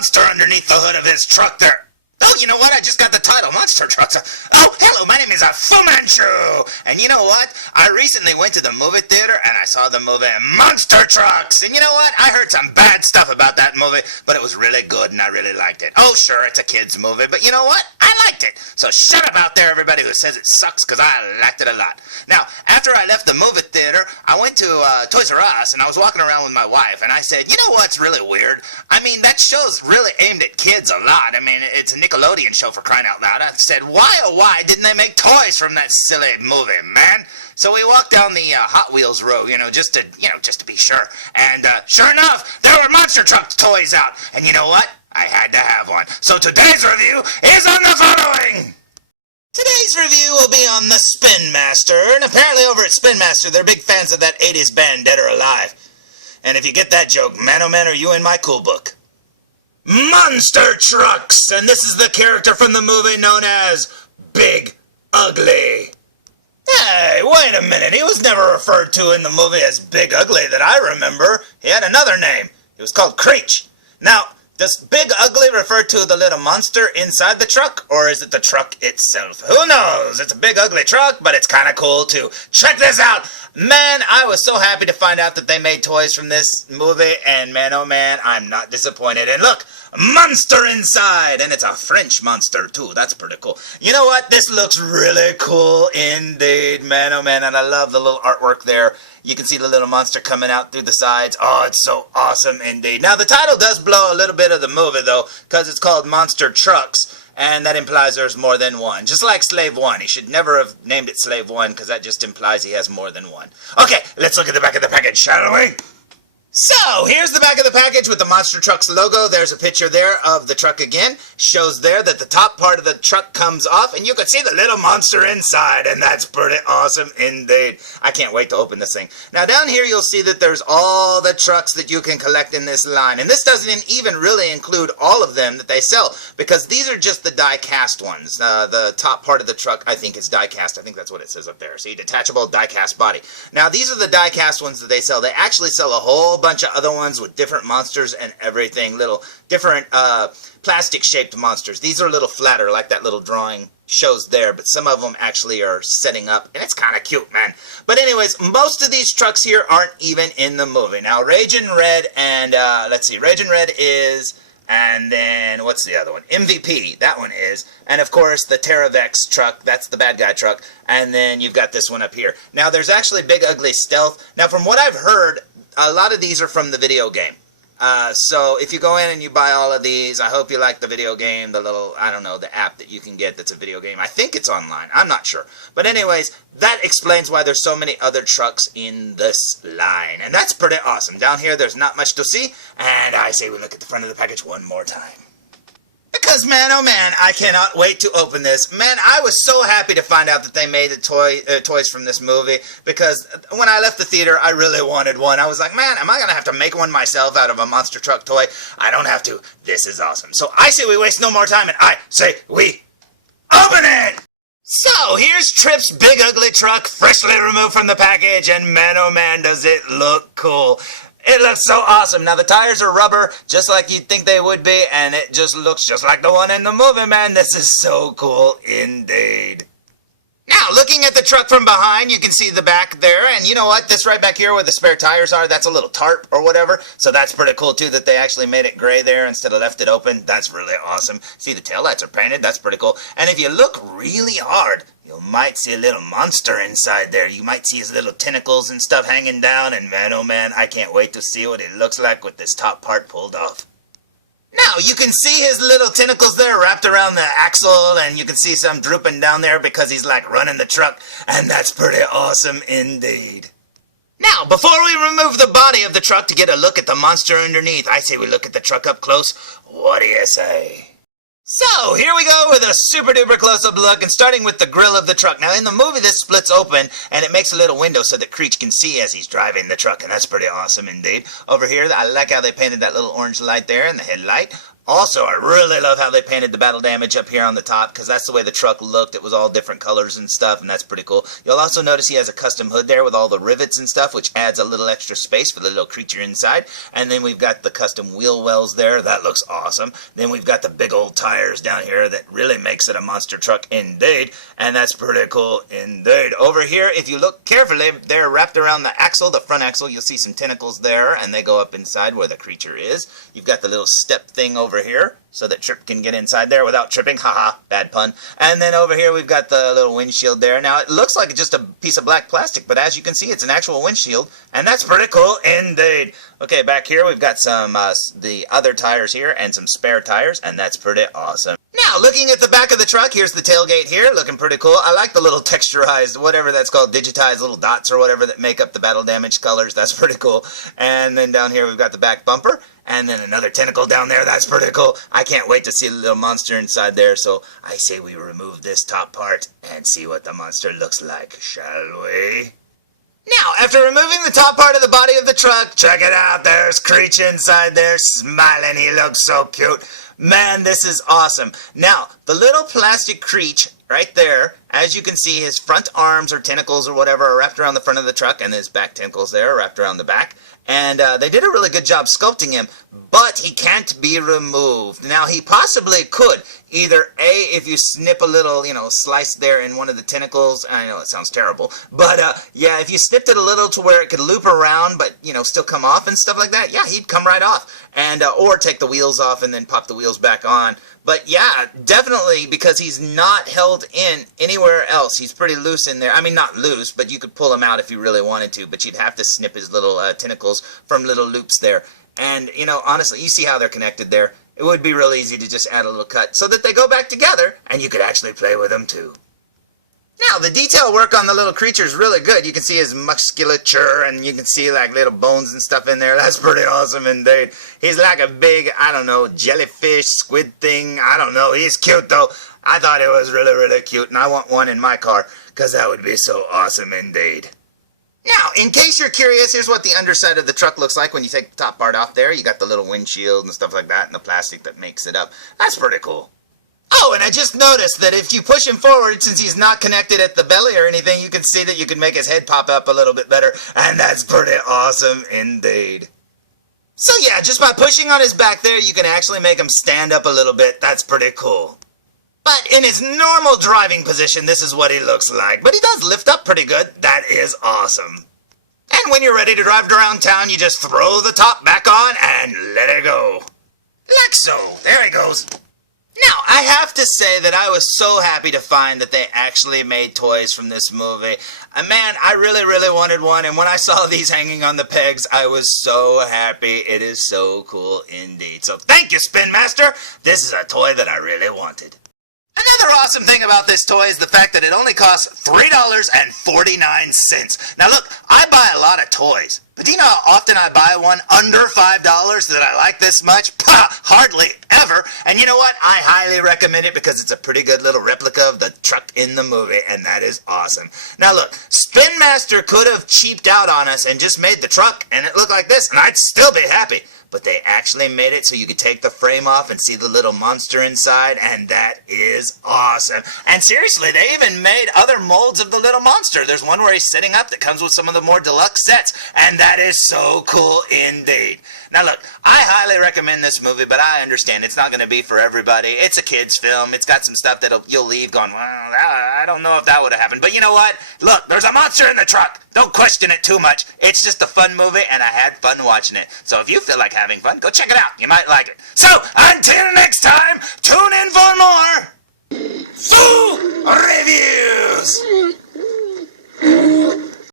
monster underneath the hood of his truck there. Oh, you know what? I just got the title, Monster Trucks. Oh, hello, my name is Fu Manchu. And you know what? I recently went to the movie theater and I saw the movie Monster Trucks. And you know what? I heard some bad stuff about that movie, but it was really good and I really liked it. Oh, sure, it's a kid's movie, but you know what? I liked it. So shut up out there, everybody who says it sucks, because I liked it a lot. Now, after I left the movie theater, I went to Toys R Us and I was walking around with my wife and I said, you know what's really weird? I mean, that show's really aimed at kids a lot. I mean, it's a Nickelodeon show, for crying out loud. I said, why oh why didn't they make toys from that silly movie, man? So we walked down the Hot Wheels row, just to be sure. And sure enough, there were Monster Truck toys out. And you know what? I had to have one. So today's review is on the following. Today's review will be on the Spin Master, and apparently over at Spin Master, they're big fans of that 80s band, Dead or Alive. And if you get that joke, man oh man, are you in my cool book? Monster Trucks! And this is the character from the movie known as Big Ugly. Hey, wait a minute, he was never referred to in the movie as Big Ugly that I remember. He had another name. He was called Creech. Now, does Big Ugly refer to the little monster inside the truck, or is it the truck itself? Who knows? It's a big ugly truck, but it's kind of cool too. Check this out! Man, I was so happy to find out that they made toys from this movie, and man oh man, I'm not disappointed. And look, monster inside, and it's a French monster too. That's pretty cool. You know what? This looks really cool indeed, man oh man, and I love the little artwork there. You can see the little monster coming out through the sides. Oh, it's so awesome indeed. Now, the title does blow a little bit of the movie, though, because it's called Monster Trucks, and that implies there's more than one. Just like Slave 1. He should never have named it Slave 1, because that just implies he has more than one. Okay, let's look at the back of the package, shall we? So, here's the back of the package with the Monster Trucks logo. There's a picture there of the truck again. Shows there that the top part of the truck comes off, and you can see the little monster inside, and that's pretty awesome indeed. I can't wait to open this thing. Now, down here you'll see that there's all the trucks that you can collect in this line, and this doesn't even really include all of them that they sell, because these are just the die-cast ones. The top part of the truck, I think, is die-cast. I think that's what it says up there. See, detachable die-cast body. Now, these are the die-cast ones that they sell. They actually sell a whole bunch of other ones with different monsters and everything, little different plastic shaped monsters. These are a little flatter, like that little drawing shows there, but some of them actually are setting up, and it's kind of cute, man. But anyways, most of these trucks here aren't even in the movie. Now, Raging Red and let's see, Raging Red is, and then what's the other one? MVP, that one is, and of course the Terravex truck, that's the bad guy truck, and then you've got this one up here. Now, there's actually Big Ugly Stealth. Now, from what I've heard, a lot of these are from the video game. So if you go in and you buy all of these, I hope you like the video game, the little, I don't know, the app that you can get that's a video game. I think it's online. I'm not sure. But anyways, that explains why there's so many other trucks in this line. And that's pretty awesome. Down here, there's not much to see. And I say we look at the front of the package one more time. Because, man, oh man, I cannot wait to open this. Man, I was so happy to find out that they made the toys from this movie, because when I left the theater, I really wanted one. I was like, man, am I going to have to make one myself out of a Monster Truck toy? I don't have to. This is awesome. So I say we waste no more time, and I say we open it! So, here's Trip's Big Ugly Truck, freshly removed from the package, and man, oh man, does it look cool. It looks so awesome. Now, the tires are rubber, just like you'd think they would be, and it just looks just like the one in the movie, man. This is so cool indeed. Now, looking at the truck from behind, you can see the back there, and you know what? This right back here where the spare tires are, that's a little tarp or whatever, so that's pretty cool, too, that they actually made it gray there instead of left it open. That's really awesome. See, the taillights are painted. That's pretty cool. And if you look really hard, you might see a little monster inside there. You might see his little tentacles and stuff hanging down, and man, oh man, I can't wait to see what it looks like with this top part pulled off. Now, you can see his little tentacles there wrapped around the axle, and you can see some drooping down there because he's like running the truck, and that's pretty awesome indeed. Now, before we remove the body of the truck to get a look at the monster underneath, I say we look at the truck up close. What do you say? So, here we go with a super duper close-up look, and starting with the grill of the truck. Now, in the movie, this splits open, and it makes a little window so that Creech can see as he's driving the truck, and that's pretty awesome indeed. Over here, I like how they painted that little orange light there and the headlight. Also, I really love how they painted the battle damage up here on the top, because that's the way the truck looked. It was all different colors and stuff, and that's pretty cool. You'll also notice he has a custom hood there with all the rivets and stuff, which adds a little extra space for the little creature inside. And then we've got the custom wheel wells there. That looks awesome. Then we've got the big old tires down here that really makes it a monster truck indeed, and that's pretty cool indeed. Over here, if you look carefully, they're wrapped around the axle, the front axle. You'll see some tentacles there, and they go up inside where the creature is. You've got the little step thing over here so that Trip can get inside there without tripping. Haha, bad pun. And then over here we've got the little windshield there. Now it looks like just a piece of black plastic, but as you can see it's an actual windshield, and that's pretty cool indeed. Okay, back here we've got some the other tires here and some spare tires, and that's pretty awesome. Now, looking at the back of the truck, here's the tailgate here, looking pretty cool. I like the little texturized, whatever that's called, digitized little dots or whatever that make up the battle damage colors. That's pretty cool. And then down here we've got the back bumper, and then another tentacle down there. That's pretty cool. I can't wait to see the little monster inside there, so I say we remove this top part and see what the monster looks like, shall we? Now, after removing the top part of the body of the truck, check it out, there's Creech inside there, smiling, he looks so cute. Man, this is awesome. Now, the little plastic Creech right there, as you can see, his front arms or tentacles or whatever are wrapped around the front of the truck, and his back tentacles there are wrapped around the back. And they did a really good job sculpting him, but he can't be removed. Now, he possibly could. Either A, if you snip a little, slice there in one of the tentacles. I know it sounds terrible, but yeah, if you snipped it a little to where it could loop around, but, still come off and stuff like that, yeah, he'd come right off. And, or take the wheels off and then pop the wheels back on. But yeah, definitely, because he's not held in anywhere else. He's pretty loose in there. I mean, not loose, but you could pull him out if you really wanted to, but you'd have to snip his little tentacles from little loops there. And, honestly, you see how they're connected there. It would be real easy to just add a little cut so that they go back together, and you could actually play with them too. Now, the detail work on the little creature is really good. You can see his musculature, and you can see, like, little bones and stuff in there. That's pretty awesome indeed. He's like a big, I don't know, jellyfish, squid thing. I don't know. He's cute, though. I thought it was really, really cute, and I want one in my car, because that would be so awesome indeed. Now, in case you're curious, here's what the underside of the truck looks like when you take the top part off there. You got the little windshield and stuff like that, and the plastic that makes it up. That's pretty cool. Oh, and I just noticed that if you push him forward, since he's not connected at the belly or anything, you can see that you can make his head pop up a little bit better, and that's pretty awesome indeed. So yeah, just by pushing on his back there, you can actually make him stand up a little bit. That's pretty cool. But in his normal driving position, this is what he looks like. But he does lift up pretty good. That is awesome. And when you're ready to drive around town, you just throw the top back on and let it go. Like so. There he goes. Now, I have to say that I was so happy to find that they actually made toys from this movie. Man, I really, really wanted one, and when I saw these hanging on the pegs, I was so happy. It is so cool indeed. So thank you, Spin Master. This is a toy that I really wanted. Another awesome thing about this toy is the fact that it only costs $3.49. Now look, I buy a lot of toys, but do you know how often I buy one under $5 that I like this much? Pah, hardly ever. And you know what? I highly recommend it because it's a pretty good little replica of the truck in the movie, and that is awesome. Now look, Spin Master could have cheaped out on us and just made the truck and it looked like this, and I'd still be happy. But they actually made it so you could take the frame off and see the little monster inside, and that is awesome. And seriously, they even made other molds of the little monster. There's one where he's sitting up that comes with some of the more deluxe sets, and that is so cool indeed. Now look, I highly recommend this movie, but I understand it's not going to be for everybody. It's a kid's film. It's got some stuff that you'll leave going, well, I don't know if that would have happened. But you know what? Look, there's a monster in the truck. Don't question it too much. It's just a fun movie, and I had fun watching it. So if you feel like having fun, go check it out. You might like it. So, until next time,